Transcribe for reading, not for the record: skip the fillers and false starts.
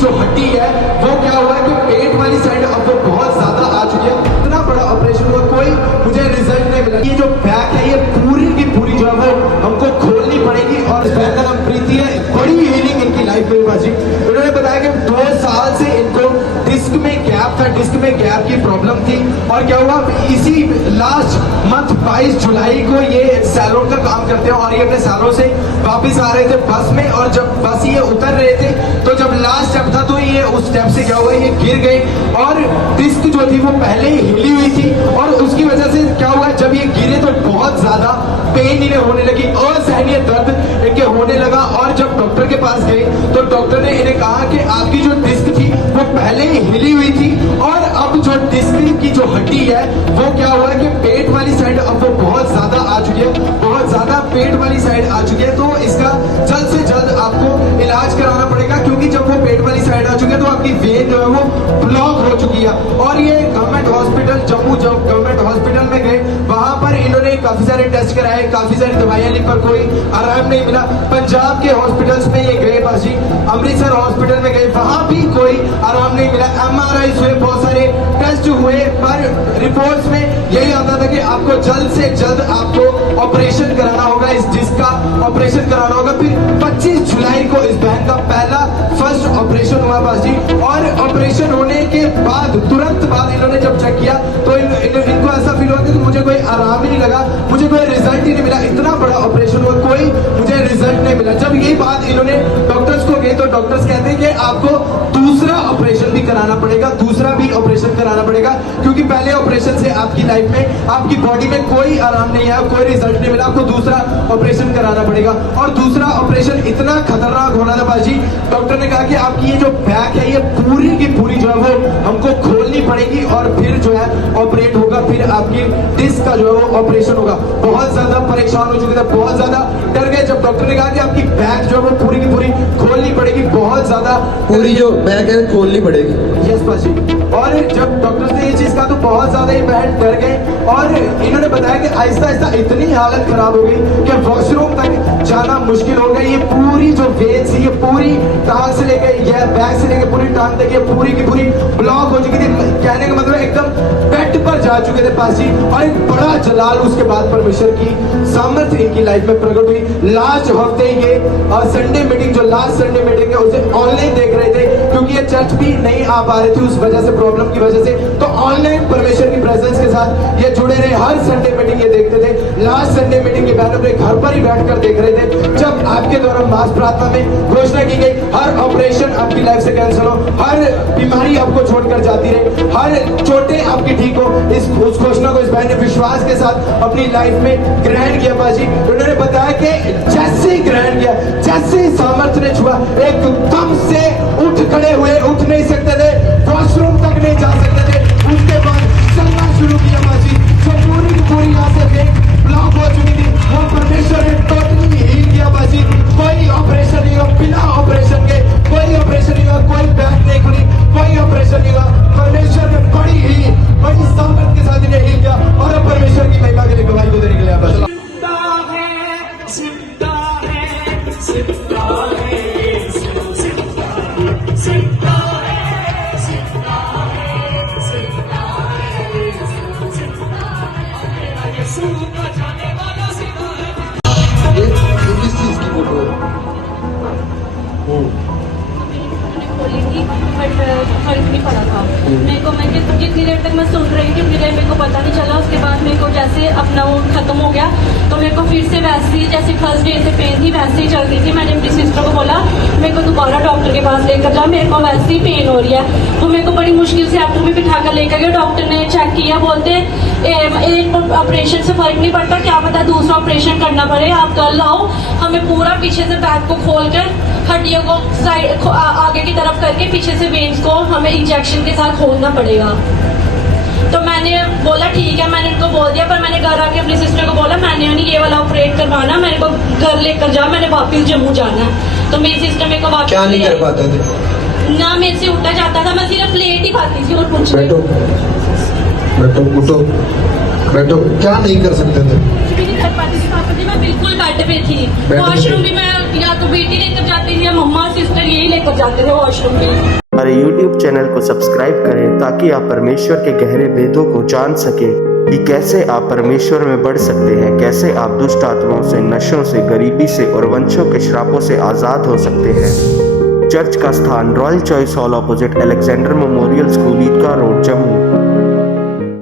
जो हड्डी है वो क्या हुआ है कि पेट वाली साइड अब वो बहुत ज्यादा आ चुकी है। इतना बड़ा ऑपरेशन हुआ, कोई मुझे रिजल्ट नहीं मिला। ये जो बैक है ये पूरी की पूरी जो है वो हमको खोलनी पड़ेगी और इस बैक का नाम प्रीति है। बड़ी हीलिंग इनकी लाइफ में बाजी। उन्होंने बताया कि 2 साल से इनको डिस्क में गैप था, डिस्क में गैप की प्रॉब्लम थी और क्या हुआ इसी लास्ट मंथ 22 जुलाई को ये सैलून का काम करते हैं और ये अपने सैलून से वापस आ रहे थे बस में और जब बस ये उतर रहे थे तो जब लास्ट स्टेप था तो ये उस स्टेप से क्या हुआ ये गिर गए और डिस्क जो थी वो पहले ही हिली हुई थी और उसकी वजह से क्या हुआ जब ये गिरे तो बहुत ज्यादा पेन इन्हें होने लगी, असहनीय दर्द इनके होने लगा और जब डॉक्टर के पास गए तो डॉक्टर ने इन्हें कहा कि आपकी जो डिस्क थी वो पहले ही हिली हुई थी और अब जो डिस्क की जो हड्डी है वो क्या हुआ है कि पेट वाली साइड अब वो बहुत ज्यादा आ चुकी है, बहुत ज्यादा पेट वाली साइड आ चुकी है। तो इसका जल्द से जल्द आपको इलाज कराना पड़ेगा क्योंकि जब वो पेट वाली साइड आ चुकी है तो आपकी वेन जो है वो ब्लॉक हो चुकी है। और ये government hospital Jammu government hospital में गए, वहां पर इन्होंने काफी सारे टेस्ट कराए, काफी सारी दवाइयां ली पर कोई आराम नहीं मिला। पंजाब के हॉस्पिटल्स में ये गए बाजी, अमृतसर हॉस्पिटल में गए, वहां भी कोई आराम नहीं मिला। MRI हुए, बहुत सारे टेस्ट हुए पर रिपोर्ट्स में यही आता था कि आपको जल्द से जल्द आपको ऑपरेशन कराना होगा, इस डिस्क का ऑपरेशन कराना होगा। फिर 25 जुलाई को इस बहन का पहला फर्स्ट ऑपरेशन हुआ बाजी और ऑपरेशन होने के बाद तुरंत बाद इन्होंने जब चेक किया तो इनको ऐसा फील हुआ कि मुझे कोई आराम ही नहीं लगा, मुझे कोई रिजल्ट ही नहीं मिला। इतना बड़ा ऑपरेशन हुआ, कोई मुझे रिजल्ट नहीं मिला। जब यही बात इन्होंने डॉक्टर्स को गए तो डॉक्टर्स कहते हैं कि आपको दूसरा ऑपरेशन भी कराना पड़ेगा, दूसरा भी ऑपरेशन कराना पड़ेगा क्योंकि पहले ऑपरेशन से आपकी लाइफ में आपकी बॉडी में कोई आराम नहीं आया, कोई रिजल्ट नहीं मिला, आपको दूसरा ऑपरेशन कराना पड़ेगा। और दूसरा ऑपरेशन इतना खतरनाक होना था बाजी, डॉक्टर ने कहा कि आपकी ये जो बैक है ये पूरी की पूरी जो है वो हमको खोलनी पड़ेगी और फिर जो है ऑपरेट होगा, फिर आपकी डिस्क का जो है वो ऑपरेशन होगा। बहुत ज्यादा परेशान हो चुके थे, बहुत ज्यादा डर गए जब डॉक्टर ने कहा कि आपकी बैक जो है वो पूरी की पूरी खोलनी पड़ेगी, बहुत ज्यादा पूरी जो बैक है खोलनी पड़ेगी। यस बाजी। और जब डॉक्टर ने ये चीज कहा तो बहुत ज्यादा ये बहन डर गए और इन्होंने बताया कि आहिस्ता आहिस्ता इतनी हालत खराब हो गई कि वॉशरूम तक जाना मुश्किल हो गई। ये पूरी जो वेन थी ये पूरी टांग से लेके ये बैक से लेके पूरी टांग तक ये पूरी की पूरी ब्लॉक हो चुकी थी। कहने का मतलब एकदम बेड पर जा चुके थे पासी और एक बड़ा जलाल उसके बाद परमेश्वर की सामर्थ्य इनकी लाइफ में प्रकट हुई। लास्ट हफ्ते ये संडे मीटिंग जो लास्ट संडे मीटिंग है उसे ऑनलाइन देख रहे थे क्योंकि ये चर्च भी नहीं आ पा रहे थे उस वजह से, प्रॉब्लम की वजह से। तो ऑनलाइन परमेश्वर की प्रेजेंस के साथ ये जुड़े रहे, हर संडे मीटिंग ये देखते थे। लास्ट संडे मीटिंग ये बहनों अपने घर पर ही बैठकर देख रहे थे जब आपके द्वारा मास प्रार्थना में घोषणा की गई हर ऑपरेशन आपकी लाइफ से कैंसिल हो, हर बीमारी आपको छोड़कर जाती रहे, हर चोटें आपकी ठीक हो। उस घोषणा को इस बहन ने विश्वास के साथ अपनी लाइफ में ग्रहण किया बाजी। उन्होंने बताया कि जैसे ही ग्रहण किया, जैसे ही सामर्थ्य ने छुआ, एकदम से उठ खड़े हुए, उठ नहीं सकते थे, वॉशरूम तक नहीं जा सकते थे। उसके बाद चलना शुरू किया बाजी। जो पूरी की पूरी यहाँ से वेन ब्लॉक हो चुकी थी वो परमेश्वर ने टोटली हील किया बाजी। कोई ऑपरेशन नहीं हुआ, बिना ऑपरेशन के कोई ऑपरेशन नहीं हुआ, कोई बैक नहीं खुली, कोई ऑपरेशन नहीं हुआ। परमेश्वर ने बड़ी सामर्थ के साथ इन्हें हील किया और अब परमेश्वर की महिमा के लिए गवाही को देने के लिए आप किस चीज की फोटो है? खोली थी बट फर्क नहीं पड़ा था मेरे को। मैं जितनी देर तक मैं सुन रही थी उतनी देर मेरे को पता नहीं चला। उसके बाद मेरे को जैसे अपना वो खत्म हो गया तो मेरे को फिर से वैसे ही जैसे फर्स्ट डे से पेन थी वैसे ही चल रही थी। मैंने अपनी सिस्टर को बोला मेरे को दोबारा डॉक्टर के पास लेकर जा, मेरे को वैसे ही पेन हो रही है। तो मेरे को बड़ी मुश्किल से एक्टर में बिठा कर लेकर गया। डॉक्टर ने चेक किया, बोलते एक ऑपरेशन से फर्क नहीं पड़ता, क्या पता दूसरा ऑपरेशन करना पड़े, आप कल आओ। हमें पूरा पीछे से बैक को खोल कर हड्डियों को साइड आगे की तरफ करके पीछे से वेन्स को हमें इंजेक्शन के साथ खोलना पड़ेगा। तो मैंने बोला ठीक है, मैंने उनको बोल दिया। पर मैंने घर आके अपनी सिस्टर को बोला मैंने नहीं ये वाला ऑपरेट करवाना, मेरे को घर लेकर जा, मैंने वापस जम्मू जाना है। तो मेरी सिस्टर मेरे को वापस क्या नहीं कर पाते थे? ना मेरे से उठा जाता था, मैं सिर्फ प्लेट ही खाती थी और कुछ नहीं। बैठो बैठो उठो बैठो, क्या नहीं कर सकते थे? नहीं कर पाती थी पापा जी, मैं बिल्कुल बेड पे थी। वॉशरूम भी मैं या तो बेटी लेकर जाती थी या मम्मा सिस्टर यही लेकर ऊपर जाते हैं वॉशरूम भी। हमारे YouTube चैनल को सब्सक्राइब करें ताकि आप परमेश्वर के गहरे भेदों को जान सकें कि कैसे आप परमेश्वर में बढ़ सकते हैं, कैसे आप दुष्ट आत्माओं से, नशों से, गरीबी से और वंशों के श्रापों से आज़ाद हो सकते हैं। चर्च का स्थान Royal Choice Hall opposite Alexander Memorial School, Eidgah Road, Jammu.